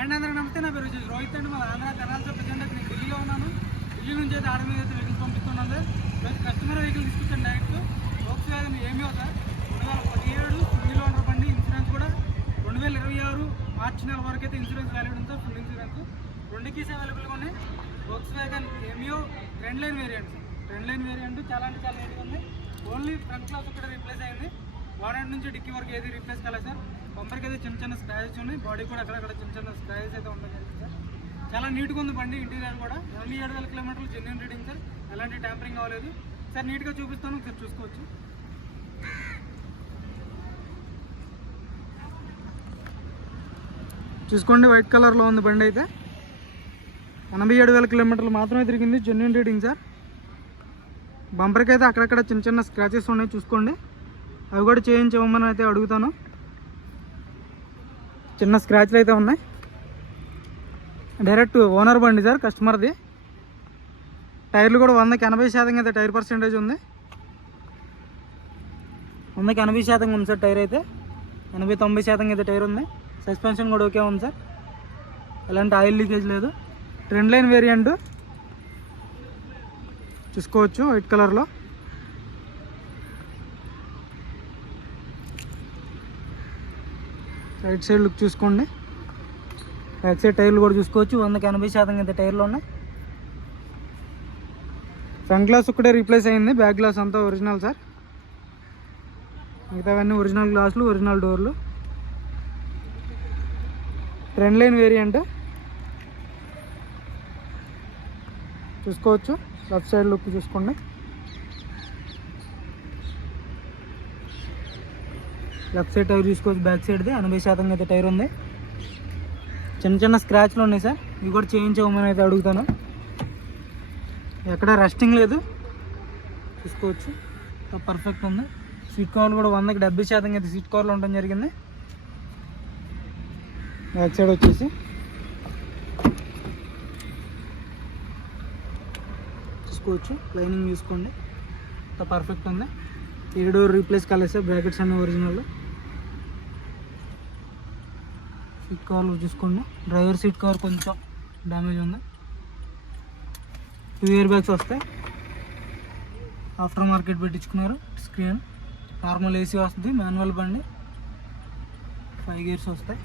And అందరూ నమస్తే, నా పేరు రోహిత్ అండి. మన ఆంధ్ర తెనాలితో ప్రజెంట్ అయితే నేను ఢిల్లీలో ఉన్నాను. ఢిల్లీ నుంచి అయితే ఆర్మీ అయితే వెహికల్స్ పంపిస్తున్నాను. ఈరోజు కస్టమర్ వెహికల్ తీసుకొచ్చాను direct. Volkswagen Ameo sir 2017 single owner బండి. ఇన్సూరెన్స్ కూడా 2026 మార్చి నెల వరకు అయితే ఇన్సూరెన్స్ వ్యాలిడ్ ఉంది సార్. ఫుల్ ఇన్సూరెన్స్ 2 కీస్ అవైలబుల్గా ఉన్నాయి. Volkswagen Ameo trend line variant sir. Trend line variant చాలా అంటే చాలా నీట్గా ఉంది. ఓన్లీ ఫ్రంట్ గ్లాస్ ఒకటి రీప్లేస్ అయింది. వారంటీ నుంచి డిక్కీ వరకు ఏది రీప్లేస్ కాలేదు సార్. బంపర్కి అయితే చిన్న చిన్న స్క్రాచెస్ ఉన్నాయి. బాడీ కూడా అక్కడక్కడ చిన్న చిన్న స్క్రాచెస్ అయితే ఉండడం జరిగింది సార్. చాలా నీట్గా ఉంది బండి. ఇంటీరియర్ కూడా ఓన్లీ 7,000 కిలోమీటర్లు జెన్యూన్ రీడింగ్ సార్. ఎలాంటి ట్యాంపరింగ్ అవ్వలేదు సార్. నీట్గా చూపిస్తాను, ఒకసారి చూసుకోవచ్చు. చూసుకోండి, వైట్ కలర్లో ఉంది బండి అయితే. 87,000 కిలోమీటర్లు మాత్రమే తిరిగింది. Genuine reading sir. బంపర్కి అయితే అక్కడక్కడ చిన్న చిన్న స్క్రాచెస్ ఉన్నాయి, చూసుకోండి. అవి కూడా చేయించమని అయితే అడుగుతాను. చిన్న స్క్రాచ్లు అయితే ఉన్నాయి. డైరెక్ట్ ఓనర్ బండి సార్, కస్టమర్ది. టైర్లు కూడా 100కి 80% అయితే టైర్ పర్సెంటేజ్ ఉంది. 100కి 80% ఉంది సార్ టైర్ అయితే. 80-90% అయితే టైర్ ఉంది. సస్పెన్షన్ కూడా ఓకే ఉంది సార్. ఎలాంటి ఆయిల్ లీకేజ్ లేదు. ట్రెండ్ లైన్ వేరియంట్ చూసుకోవచ్చు, వైట్ కలర్లో. రైట్ సైడ్ లుక్ చూసుకోండి. రైట్ సైడ్ టైర్లు కూడా చూసుకోవచ్చు. 100కి 80% అయితే టైర్లు ఉన్నాయి. ఫ్రంట్ గ్లాస్ ఒక్కటే రీప్లేస్ అయింది. బ్యాక్ గ్లాస్ అంతా ఒరిజినల్ సార్. మిగతావన్నీ ఒరిజినల్ గ్లాసులు, ఒరిజినల్ డోర్లు. ట్రెండ్ లైన్ వేరియంట్ చూసుకోవచ్చు. లెఫ్ట్ సైడ్ లుక్ చూసుకోండి. లెఫ్ట్ సైడ్ టైర్ చూసుకోవచ్చు. బ్యాక్ సైడ్ది 80% అయితే టైర్ ఉంది. చిన్న చిన్న స్క్రాచ్లు ఉన్నాయి సార్. ఇవి కూడా చేయించమని అయితే అడుగుతాను. ఎక్కడ రస్టింగ్ లేదు, చూసుకోవచ్చు. పర్ఫెక్ట్ ఉంది. సీట్ కవర్లు కూడా 100కి 70% అయితే సీట్ కవర్లు ఉండడం జరిగింది. బ్యాక్ సైడ్ వచ్చేసి చూసుకోవచ్చు. లైనింగ్ చూసుకోండి, పర్ఫెక్ట్ ఉంది. ఈ డోర్ రీప్లేస్ కాలేదు సార్. బ్రాకెట్స్ అన్నీ ఒరిజినల్. సీట్ కవర్లు చూసుకోండి. డ్రైవర్ సీట్ కవర్ కొంచెం డ్యామేజ్ ఉంది. 2 ఇయర్ బ్యాగ్స్ వస్తాయి. ఆఫ్టర్ మార్కెట్ పెట్టించుకున్నారు. స్క్రీన్ నార్మల్ ఏసీ వస్తుంది. మాన్యువల్ బండి. 5 గేర్స్ వస్తాయి.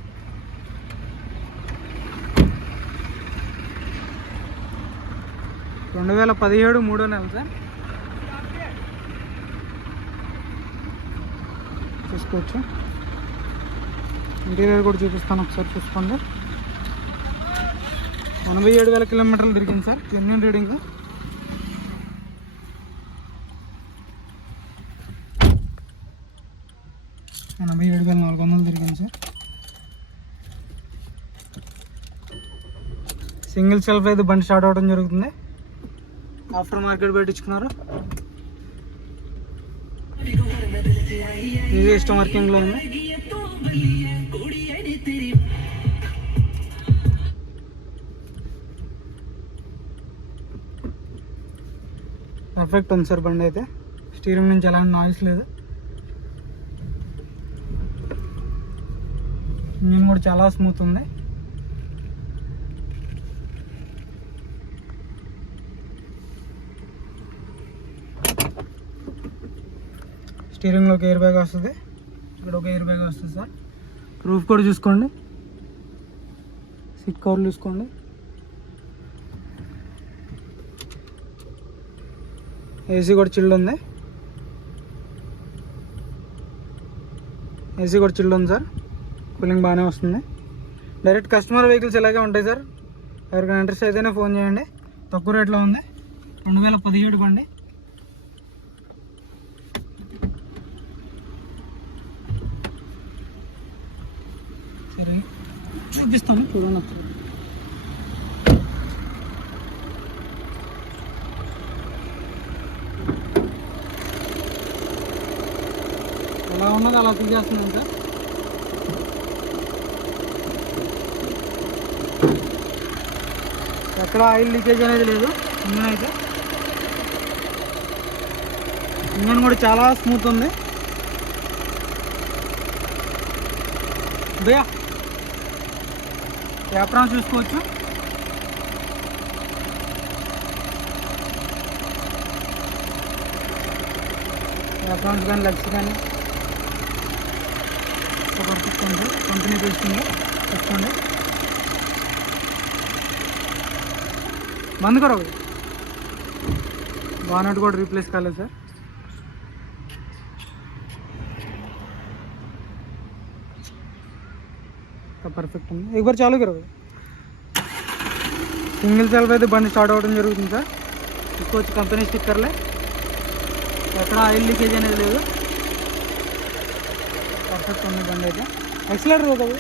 రెండు 2017 3వ నెల సార్. చూసుకోవచ్చు. ఇంటీరియర్ కూడా చూపిస్తాను, ఒకసారి చూసుకోండి. 87,000 కిలోమీటర్లు తిరిగింది సార్. Genuine reading. $87,400 తిరిగింది సార్. సింగిల్ సెల్ఫ్ అయితే బండి స్టార్ట్ అవ్వడం జరుగుతుంది. ఆఫ్టర్ మార్కెట్ పెట్టించుకున్నారు. ఇది ఇష్టం వర్కింగ్లో ఉంది. పర్ఫెక్ట్ ఉంది సార్ బండి అయితే. స్టీరింగ్ నుంచి ఎలాంటి నాయిస్ లేదు. ఇంజిన్ కూడా చాలా స్మూత్ ఉంది. స్టీరింగ్లో ఒక ఎయిర్ బ్యాగ్ వస్తుంది. ఇక్కడ ఒక ఎయిర్ బ్యాగ్ వస్తుంది సార్. రూఫ్ కూడా చూసుకోండి. సీట్ కవర్లు చూసుకోండి. ఏసీ కూడా చిల్డ్ ఉంది. ఏసీ కూడా చిల్డ్ ఉంది సార్. కూలింగ్ బాగానే వస్తుంది. డైరెక్ట్ కస్టమర్ వెహికల్స్ ఇలాగే ఉంటాయి సార్. ఎవరికైనా ఇంట్రెస్ట్ అయితేనే ఫోన్ చేయండి. తక్కువ రేట్లో ఉంది. 2017 బండి. సరే చూపిస్తాను, చూడండి. ఎలా ఉన్నది అలా తీసేస్తున్నాను సార్. ఎక్కడ ఆయిల్ లీకేజ్ అనేది లేదు. ఇంజన్ అయితే ఇంజన్ కూడా చాలా స్మూత్ ఉంది. భయ్యా యాప్రాన్స్ చూసుకోవచ్చు. యాప్రాన్స్ కానీ లెగ్స్ కానీ తీసుకోండి. కంపెనీ తీసుకుంది తీసుకోండి. బంద్ కరో బానట్ కూడా రీప్లేస్ కాలేదు సార్. परफेक्ट है. एक बार चालू करो. सिंगल सेल पे बंद स्टार्ट अवడం జరుగుతుంది సార్. इसको कंपनी स्टिकर ले ఎక్కడ ఆయిల్ లీకేజ్ అనేది లేదు. పర్ఫెక్ట్ ఉంది బండి అయితే. యాక్సిలరేటర్ పోతుంది.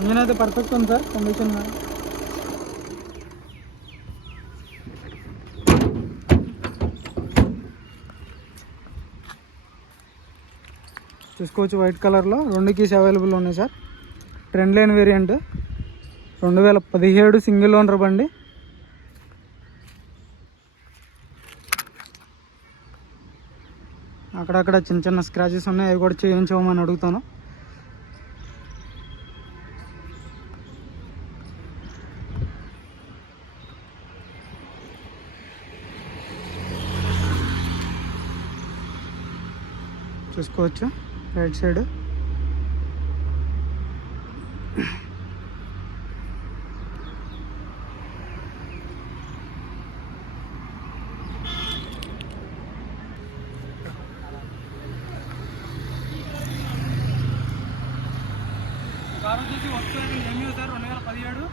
ఇంజిన్ అయితే పర్ఫెక్ట్ ఉంది సార్. కండిషన్ చూసుకోవచ్చు. వైట్ కలర్లో 2 కీస్ అవైలబుల్ ఉన్నాయి sir. Trend line variant 2017 single owner బండి. అక్కడక్కడ చిన్న చిన్న స్క్రాచెస్ ఉన్నాయి, అవి కూడా చేయించమని అడుగుతాను. చూసుకోవచ్చు రైట్ సైడ్. కార్ వచ్చేసి వస్తుంది ఏమీ సార్. 2017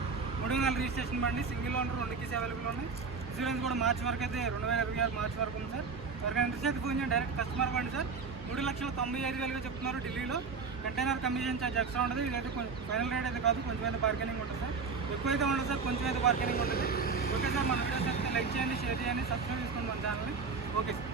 300 రిజిస్ట్రేషన్ బండి. సింగిల్ ఓనర్ 2 కీస్ అవైలబుల్ ఉన్నాయి. ఇన్సూరెన్స్ కూడా మార్చి వరకు అయితే 2026 మార్చి వరకు ఉంది సార్. ఎవరికైనా ఇంట్రెస్ట్ అయితే ఫోన్ చేయండి. డైరెక్ట్ కస్టమర్ బండి సార్. 3,95,000 చెప్తున్నారు ఢిల్లీలో. కంటైనర్ కమిషన్ ఛార్జ్ ఎక్స్ట్రా ఉంటుంది. ఇదైతే కొంచెం ఫైనల్ రేట్ అయితే కాదు, కొంచెం అయితే బార్గెనింగ్ ఉంటుంది సార్. ఎక్కువైతే ఉండదు సార్, కొంచెం అయితే బార్గెనింగ్ ఉంటుంది. ఓకే సార్, మన వీడియోస్ అయితే లైక్ చేయండి, షేర్ చేయండి, సబ్స్క్రైబ్ చేసుకోండి మన ఛానల్ని. Okay sir.